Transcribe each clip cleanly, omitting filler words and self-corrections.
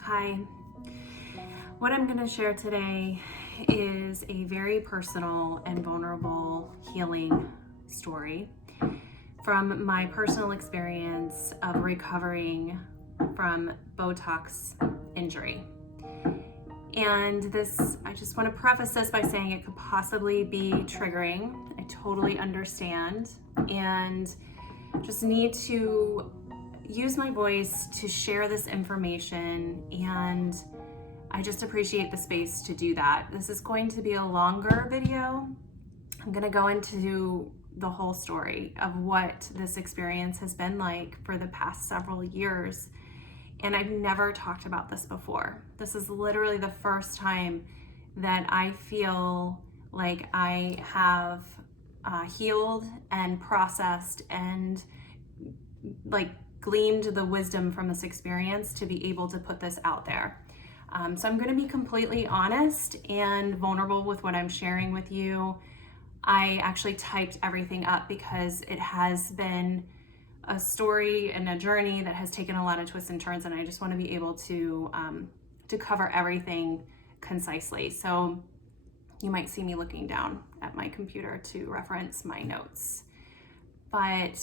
Hi. What I'm going to share today is a very personal and vulnerable healing story from my personal experience of recovering from Botox injury. And I just want to preface this by saying it could possibly be triggering. I totally understand and just need to use my voice to share this information, and I just appreciate the space to do that. This is going to be a longer video. I'm going to go into the whole story of what this experience has been like for the past several years, and I've never talked about this before. This is literally the first time that I feel like I have healed and processed and gleaned the wisdom from this experience to be able to put this out there. So I'm going to be completely honest and vulnerable with what I'm sharing with you. I actually typed everything up because it has been a story and a journey that has taken a lot of twists and turns, and I just want to be able to cover everything concisely. So you might see me looking down at my computer to reference my notes. But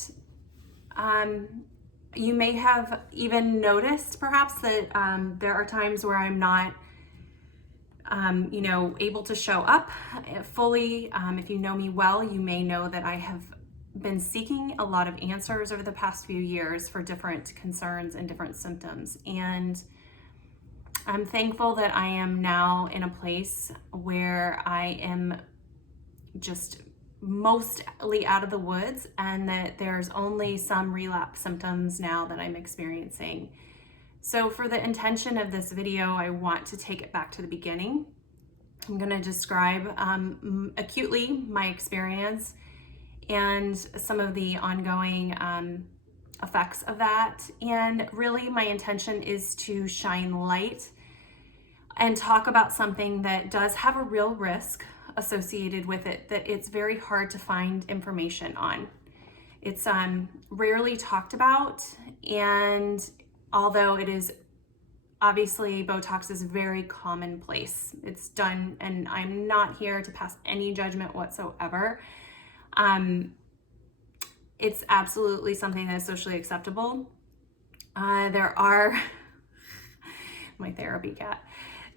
you may have even noticed perhaps that there are times where I'm not, able to show up fully. If you know me well, you may know that I have been seeking a lot of answers over the past few years for different concerns and different symptoms. And I'm thankful that I am now in a place where I am just mostly out of the woods, and that there's only some relapse symptoms now that I'm experiencing. So for the intention of this video, I want to take it back to the beginning. I'm going to describe acutely my experience and some of the ongoing effects of that. And really my intention is to shine light and talk about something that does have a real risk associated with it, that it's very hard to find information on. It's rarely talked about, and although it is obviously, Botox is very commonplace. It's done, and I'm not here to pass any judgment whatsoever. It's absolutely something that is socially acceptable. There are my therapy cat.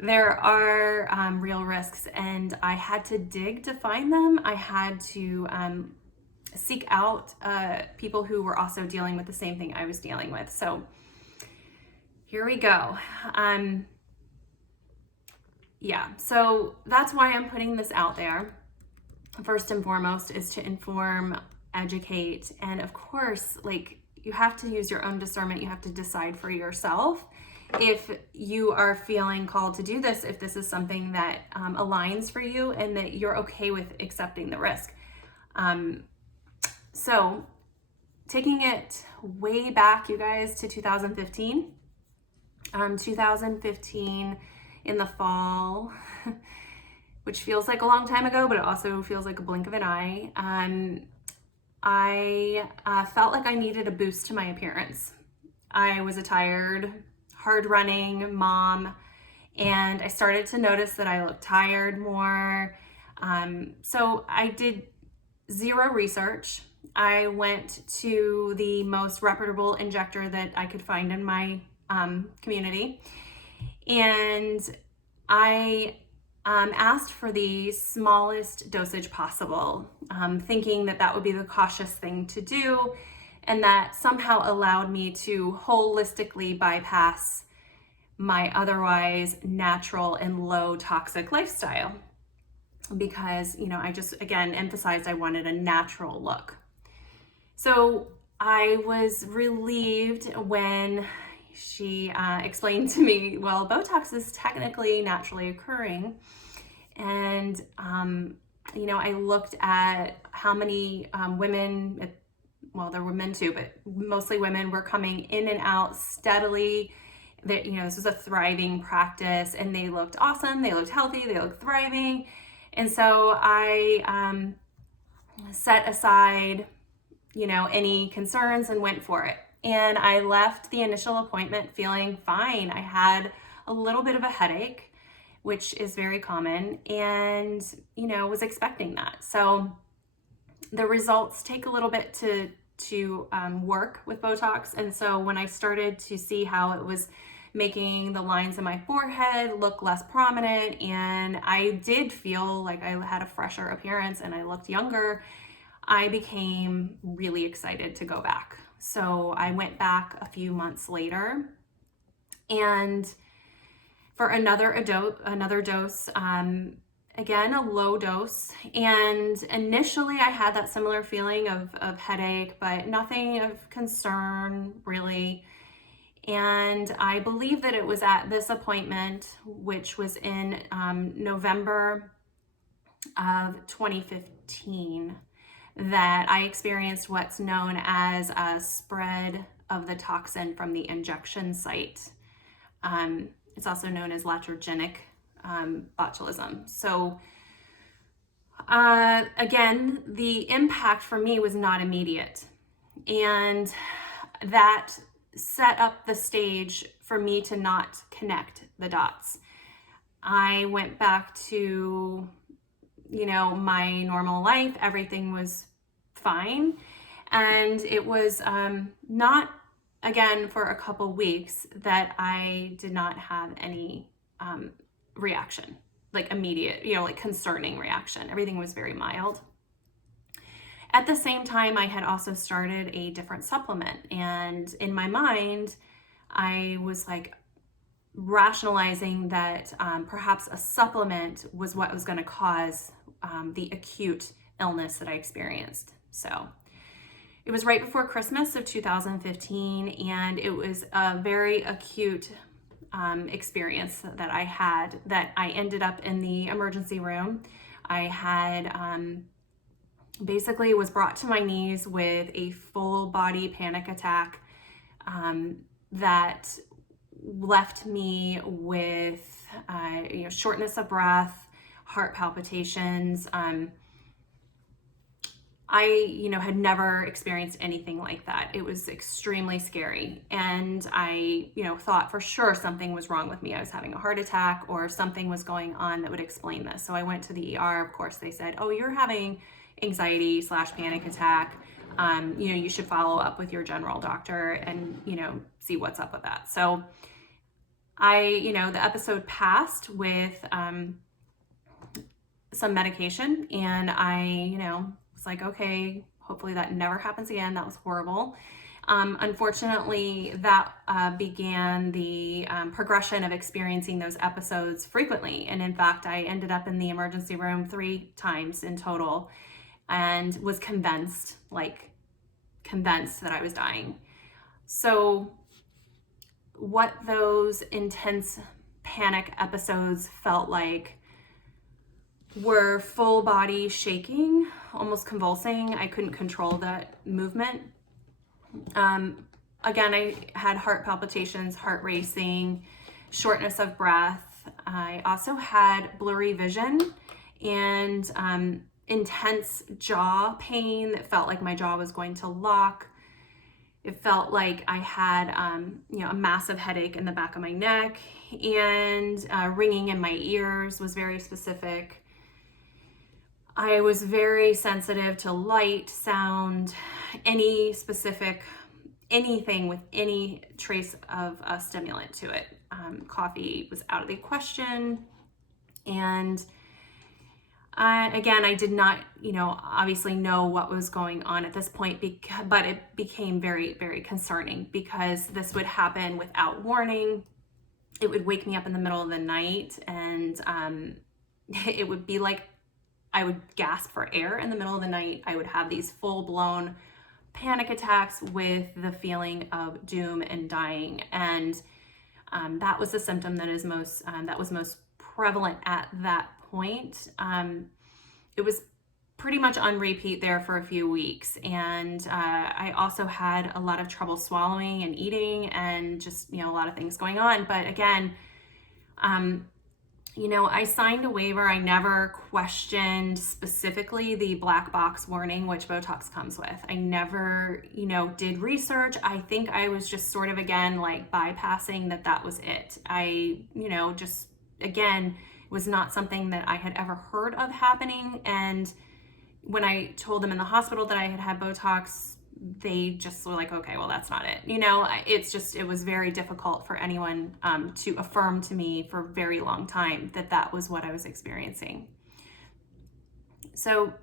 There are real risks, and I had to dig to find them. I had to seek out people who were also dealing with the same thing I was dealing with. So here we go. So that's why I'm putting this out there. First and foremost is to inform, educate, and of course, you have to use your own discernment. You have to decide for yourself if you are feeling called to do this, if this is something that aligns for you and that you're okay with accepting the risk. So taking it way back, you guys, to 2015. 2015 in the fall, which feels like a long time ago, but it also feels like a blink of an eye. I felt like I needed a boost to my appearance. I was a tired, hard-running mom, and I started to notice that I looked tired more. So I did zero research. I went to the most reputable injector that I could find in my community, and I asked for the smallest dosage possible, thinking that that would be the cautious thing to do, and that somehow allowed me to holistically bypass my otherwise natural and low toxic lifestyle, because I just again emphasized I wanted a natural look. So I was relieved when she explained to me, well, Botox is technically naturally occurring. And, I looked at how many women, well, there were men too, but mostly women, were coming in and out steadily. That, this was a thriving practice, and they looked awesome. They looked healthy. They looked thriving. And so I set aside any concerns and went for it. And I left the initial appointment feeling fine. I had a little bit of a headache, which is very common, and, was expecting that. So the results take a little bit to work with Botox. And so when I started to see how it was making the lines in my forehead look less prominent, and I did feel like I had a fresher appearance and I looked younger, I became really excited to go back. So I went back a few months later, and for another dose, again, a low dose. And initially I had that similar feeling of headache, but nothing of concern really. And I believe that it was at this appointment, which was in November of 2015, that I experienced what's known as a spread of the toxin from the injection site. It's also known as latrogenic botulism. So again, the impact for me was not immediate, and that set up the stage for me to not connect the dots. I went back to, my normal life. Everything was fine. And it was not, again, for a couple weeks that I did not have any reaction, like immediate, like concerning reaction. Everything was very mild. At the same time, I had also started a different supplement, and in my mind, I was like rationalizing that perhaps a supplement was what was going to cause the acute illness that I experienced. So it was right before Christmas of 2015, and it was a very acute experience that I had, that I ended up in the emergency room. I had basically was brought to my knees with a full body panic attack that left me with shortness of breath, heart palpitations. I had never experienced anything like that. It was extremely scary. And I, thought for sure something was wrong with me. I was having a heart attack or something was going on that would explain this. So I went to the ER. Of course, they said, "Oh, you're having anxiety/panic attack. You should follow up with your general doctor and, see what's up with that." So the episode passed with some medication, and I, was like, okay, hopefully that never happens again. That was horrible. Unfortunately, that began the progression of experiencing those episodes frequently. And in fact, I ended up in the emergency room 3 times in total, and was convinced that I was dying. So what those intense panic episodes felt like were full body shaking, almost convulsing. I couldn't control that movement. Again, I had heart palpitations, heart racing, shortness of breath. I also had blurry vision and intense jaw pain that felt like my jaw was going to lock. It felt like I had, a massive headache in the back of my neck, and ringing in my ears was very specific. I was very sensitive to light, sound, anything with any trace of a stimulant to it. Coffee was out of the question. And I did not, obviously know what was going on at this point, but it became very, very concerning because this would happen without warning. It would wake me up in the middle of the night, and it would be like I would gasp for air in the middle of the night. I would have these full-blown panic attacks with the feeling of doom and dying. And that was the symptom that was most prevalent at that point. It was pretty much on repeat there for a few weeks. And I also had a lot of trouble swallowing and eating, and just, a lot of things going on. But again, I signed a waiver. I never questioned specifically the black box warning, which Botox comes with. I never, did research. I think I was just sort of, again, like bypassing that was it. I, just, again, was not something that I had ever heard of happening. And when I told them in the hospital that I had had Botox, they just were like, okay, well, that's not it. It was very difficult for anyone to affirm to me for a very long time that was what I was experiencing. So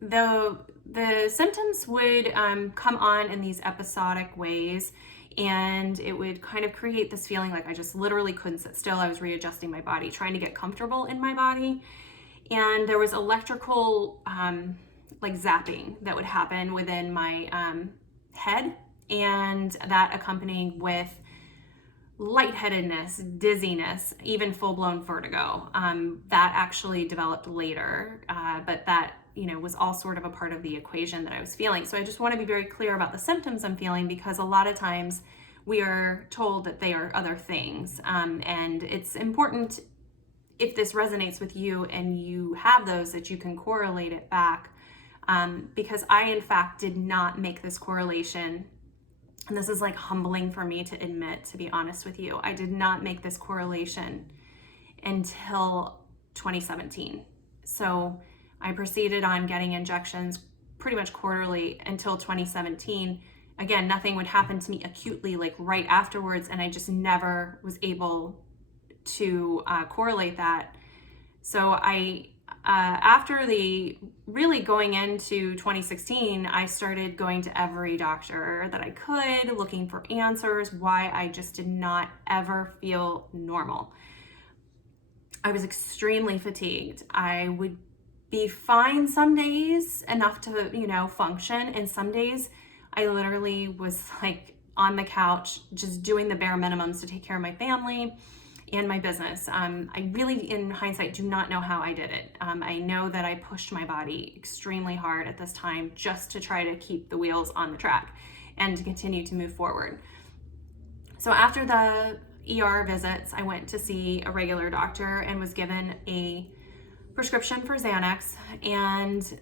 the symptoms would come on in these episodic ways, and it would kind of create this feeling like I just literally couldn't sit still. I was readjusting my body, trying to get comfortable in my body. And there was electrical like zapping that would happen within my head, and that accompanied with lightheadedness, dizziness, even full-blown vertigo. That actually developed later, but that was all sort of a part of the equation that I was feeling. So I just want to be very clear about the symptoms I'm feeling, because a lot of times we are told that they are other things, and it's important, if this resonates with you and you have those, that you can correlate it back, because I, in fact, did not make this correlation. And this is like humbling for me to admit, to be honest with you. I did not make this correlation until 2017. So I proceeded on getting injections pretty much quarterly until 2017. Again, nothing would happen to me acutely like right afterwards, and I just never was able to correlate that. So after the really going into 2016, I started going to every doctor that I could, looking for answers why I just did not ever feel normal. I was extremely fatigued. I would be fine some days, enough to, function. And some days I literally was like on the couch, just doing the bare minimums to take care of my family and my business. I really, in hindsight, do not know how I did it. I know that I pushed my body extremely hard at this time just to try to keep the wheels on the track and to continue to move forward. So after the ER visits, I went to see a regular doctor and was given a prescription for Xanax, and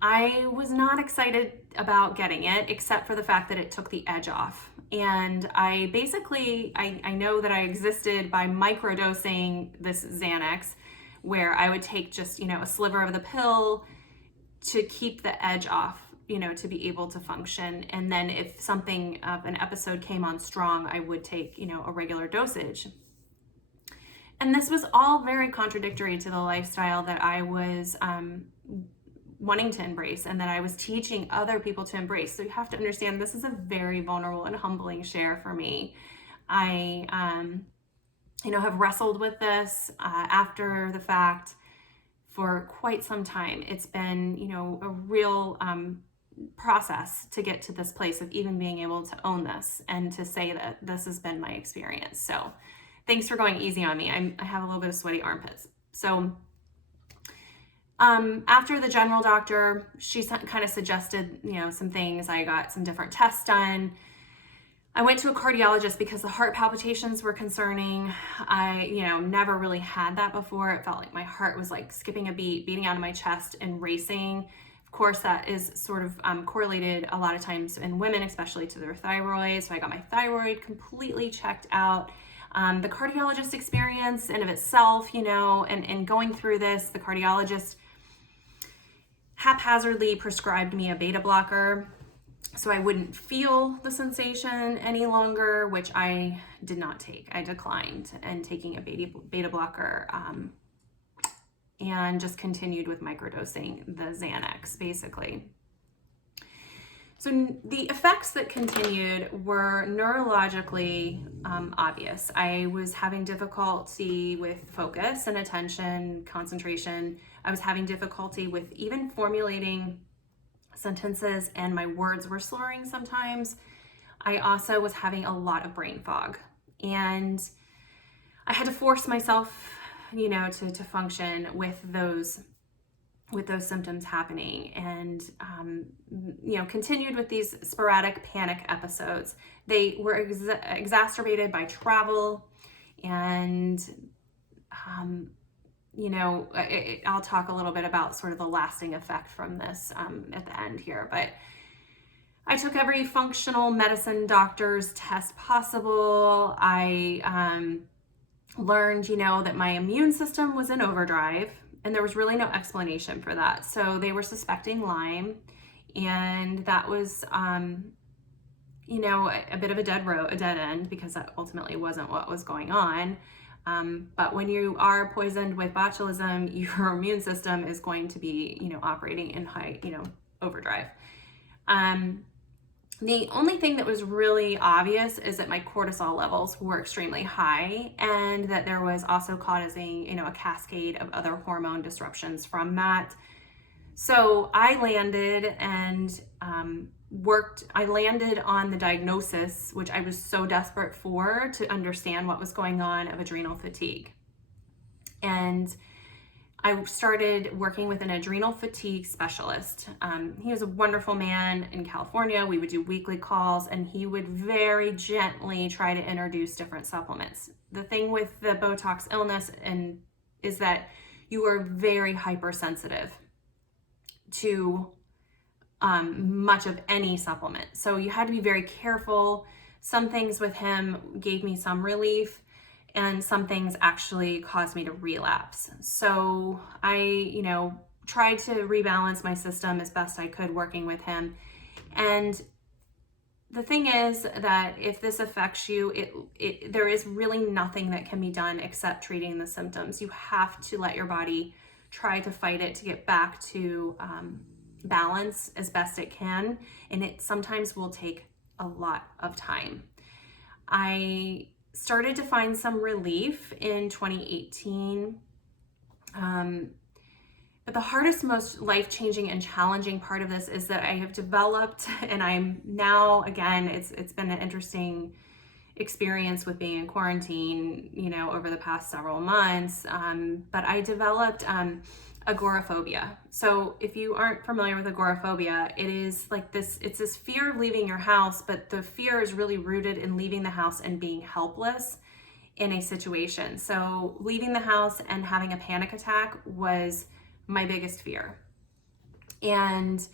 I was not excited about getting it, except for the fact that it took the edge off. And I know that I existed by microdosing this Xanax, where I would take just, a sliver of the pill to keep the edge off, to be able to function. And then if something of an episode came on strong, I would take, a regular dosage. And this was all very contradictory to the lifestyle that I was wanting to embrace, and that I was teaching other people to embrace. So you have to understand, this is a very vulnerable and humbling share for me. I, have wrestled with this after the fact for quite some time. It's been, a real process to get to this place of even being able to own this and to say that this has been my experience. So thanks for going easy on me. I have a little bit of sweaty armpits. So after the general doctor, she kind of suggested, some things. I got some different tests done. I went to a cardiologist because the heart palpitations were concerning. I, never really had that before. It felt like my heart was like skipping a beat, beating out of my chest and racing. Of course, that is sort of correlated a lot of times in women, especially to their thyroid. So I got my thyroid completely checked out. The cardiologist experience in of itself, and going through this, the cardiologist haphazardly prescribed me a beta blocker so I wouldn't feel the sensation any longer, which I did not take. I declined and taking a beta blocker and just continued with microdosing the Xanax, basically. So the effects that continued were neurologically obvious. I was having difficulty with focus and attention, concentration. I was having difficulty with even formulating sentences, and my words were slurring sometimes. I also was having a lot of brain fog, and I had to force myself, to function with those symptoms happening, and continued with these sporadic panic episodes. They were exacerbated by travel and I'll talk a little bit about sort of the lasting effect from this at the end here, but I took every functional medicine doctor's test possible. I learned, that my immune system was in overdrive, and there was really no explanation for that. So they were suspecting Lyme, and that was, a bit of a dead end, because that ultimately wasn't what was going on. But when you are poisoned with botulism, your immune system is going to be, operating in high, overdrive. The only thing that was really obvious is that my cortisol levels were extremely high, and that there was also causing, a cascade of other hormone disruptions from that. So I landed and I landed on the diagnosis, which I was so desperate for, to understand what was going on, of adrenal fatigue. And I started working with an adrenal fatigue specialist. He was a wonderful man in California. We would do weekly calls, and he would very gently try to introduce different supplements. The thing with the Botox illness is that you are very hypersensitive to much of any supplement. So you had to be very careful. Some things with him gave me some relief, and some things actually caused me to relapse. So I, tried to rebalance my system as best I could working with him. And the thing is that if this affects you, there is really nothing that can be done except treating the symptoms. You have to let your body try to fight it to get back to balance as best it can. And it sometimes will take a lot of time. I started to find some relief in 2018. But the hardest, most life-changing and challenging part of this is that I have developed, and I'm now, again, it's been an interesting experience with being in quarantine, over the past several months. But I developed agoraphobia. So if you aren't familiar with agoraphobia, it is like it's this fear of leaving your house, but the fear is really rooted in leaving the house and being helpless in a situation. So leaving the house and having a panic attack was my biggest fear. And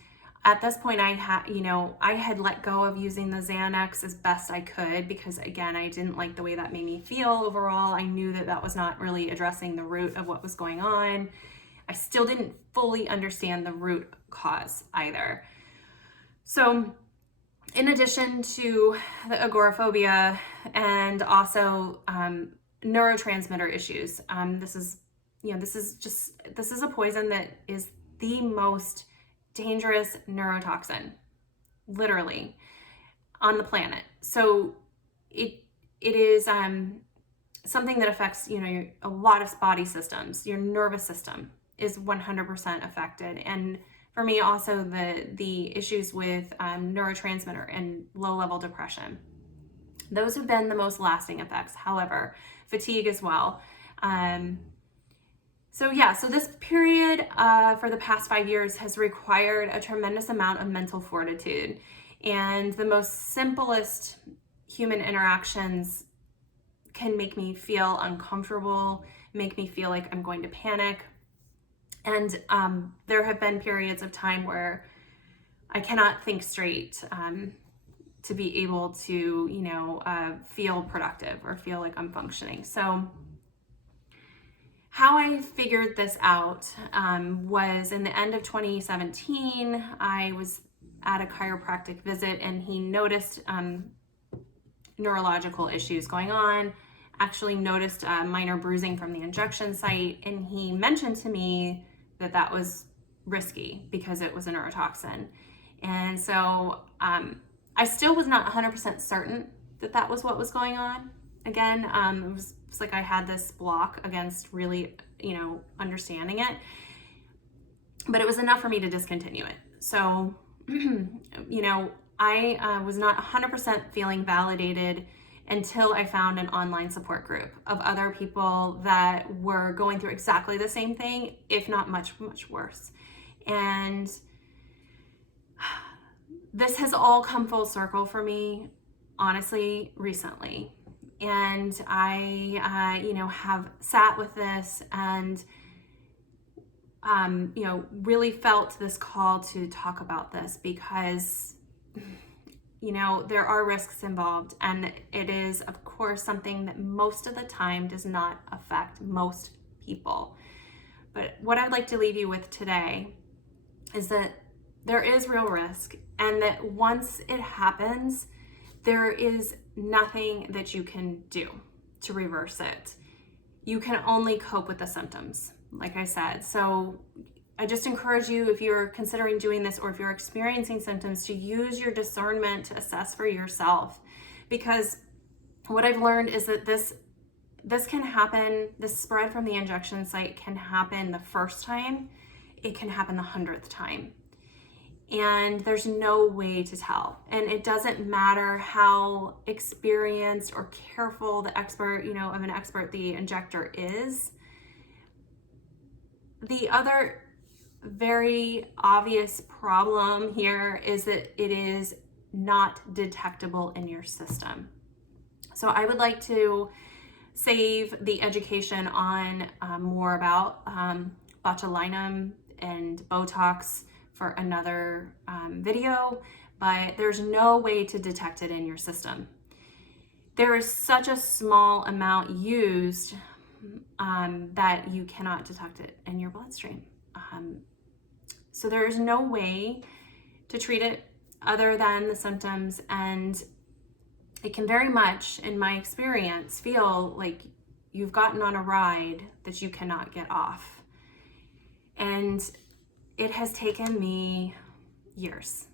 at this point, I had let go of using the Xanax as best I could, because again, I didn't like the way that made me feel overall. I knew that was not really addressing the root of what was going on. I still didn't fully understand the root cause either. So in addition to the agoraphobia and also neurotransmitter issues, this is a poison that is the most dangerous neurotoxin, literally, on the planet. So it is something that affects, a lot of body systems. Your nervous system is 100% affected. And for me, also the issues with neurotransmitter and low-level depression. Those have been the most lasting effects. However, fatigue as well. So this period for the past 5 years has required a tremendous amount of mental fortitude. And the most simplest human interactions can make me feel uncomfortable, make me feel like I'm going to panic. And there have been periods of time where I cannot think straight to be able to, feel productive or feel like I'm functioning. So how I figured this out was in the end of 2017, I was at a chiropractic visit, and he noticed neurological issues going on, actually noticed minor bruising from the injection site, and he mentioned to me that was risky because it was a neurotoxin. And so I still was not 100% certain that was what was going on. Again, it was like I had this block against really, understanding it, but it was enough for me to discontinue it. So, I was not 100% feeling validated until I found an online support group of other people that were going through exactly the same thing, if not much, much worse. And this has all come full circle for me, honestly, recently. And I, have sat with this and, really felt this call to talk about this because, there are risks involved, and it is, of course, something that most of the time does not affect most people. But what I'd like to leave you with today is that there is real risk, and that once it happens, there is nothing that you can do to reverse it. You can only cope with the symptoms, like I said. So I just encourage you, if you're considering doing this or if you're experiencing symptoms, to use your discernment to assess for yourself. Because what I've learned is that this can happen, this spread from the injection site can happen the first time, it can happen the 100th time. And there's no way to tell. And it doesn't matter how experienced or careful the expert, of an expert the injector is. The other very obvious problem here is that it is not detectable in your system. So I would like to save the education on more about botulinum and Botox for another video, but there's no way to detect it in your system. There is such a small amount used that you cannot detect it in your bloodstream. So there is no way to treat it other than the symptoms, and it can very much, in my experience, feel like you've gotten on a ride that you cannot get off. And it has taken me years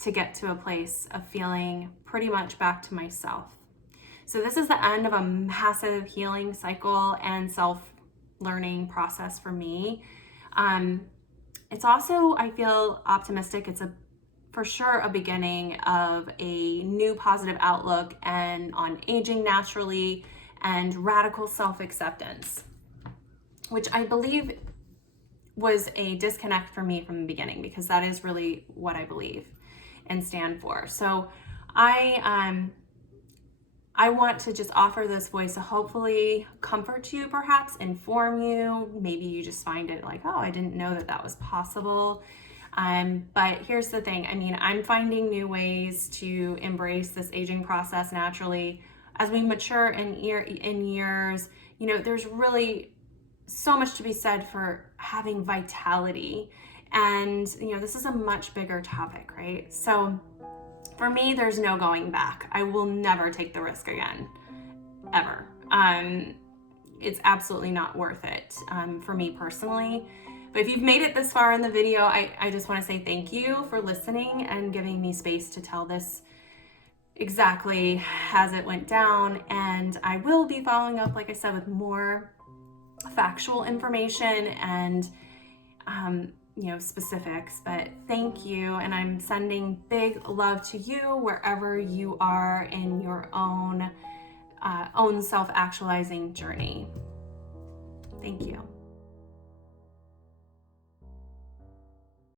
to get to a place of feeling pretty much back to myself. So this is the end of a massive healing cycle and self-learning process for me. It's also, I feel optimistic. It's for sure a beginning of a new positive outlook and on aging naturally and radical self-acceptance, which I believe was a disconnect for me from the beginning, because that is really what I believe and stand for. So I want to just offer this voice to hopefully comfort you, perhaps inform you. Maybe you just find it like, oh, I didn't know that was possible. But here's the thing. I'm finding new ways to embrace this aging process naturally. As we mature in years, there's really so much to be said for having vitality. And, this is a much bigger topic, right? So for me, there's no going back. I will never take the risk again, ever. It's absolutely not worth it for me personally. But if you've made it this far in the video, I just want to say thank you for listening and giving me space to tell this exactly as it went down. And I will be following up, like I said, with more factual information and specifics. But thank you, and I'm sending big love to you wherever you are in your own self-actualizing journey. Thank you.